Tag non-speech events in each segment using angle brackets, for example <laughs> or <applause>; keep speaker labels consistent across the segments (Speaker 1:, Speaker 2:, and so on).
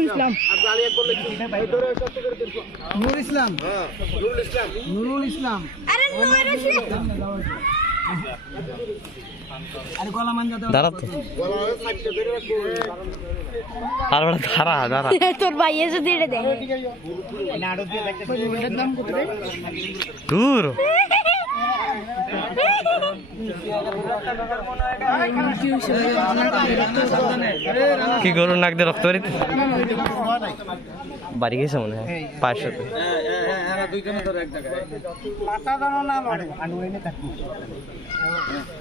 Speaker 1: ইসলাম।
Speaker 2: নুর ইসলাম। নুরুল ইসলাম। <laughs>
Speaker 1: তোর ভাই এসে দিয়ে দে
Speaker 3: দূর। কি গরুর নাক দিয়ে রক্ত বেরিতে বাড়ি গেছে মনে হয় পায়ের সাথে
Speaker 2: পাতা দাও না লড়ে আনু এনে থাকি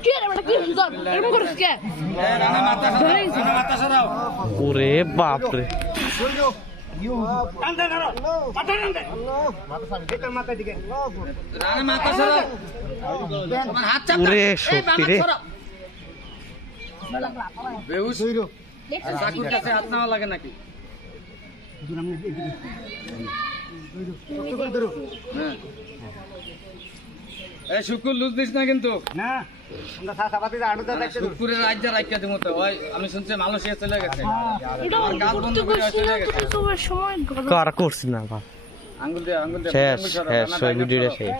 Speaker 1: কি রে বেটা কি সুন্দর এরকম করিস কে ধরে গেছে।
Speaker 3: ওরে বাপরে
Speaker 2: টানতে
Speaker 3: ওরে সত্যি রে।
Speaker 2: বেহুশ। হইরো চাকুর কাছে হাত লাগে নাকি হ্যাঁ। শুকুর লুজ দিস না কিন্তু শুকুরের রাজ্যে রাখিয়া দিব তো। ওই আমি শুনছি মালয়েশিয়া চলে গেছে। বন্ধ করে
Speaker 1: করছি
Speaker 2: চলে
Speaker 1: না
Speaker 3: শেষ, শেষ, ওই ভিডিওটা শেষ।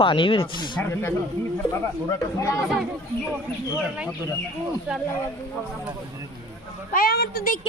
Speaker 3: পানি বেড়েছে
Speaker 1: ভাই আমার তো দেখে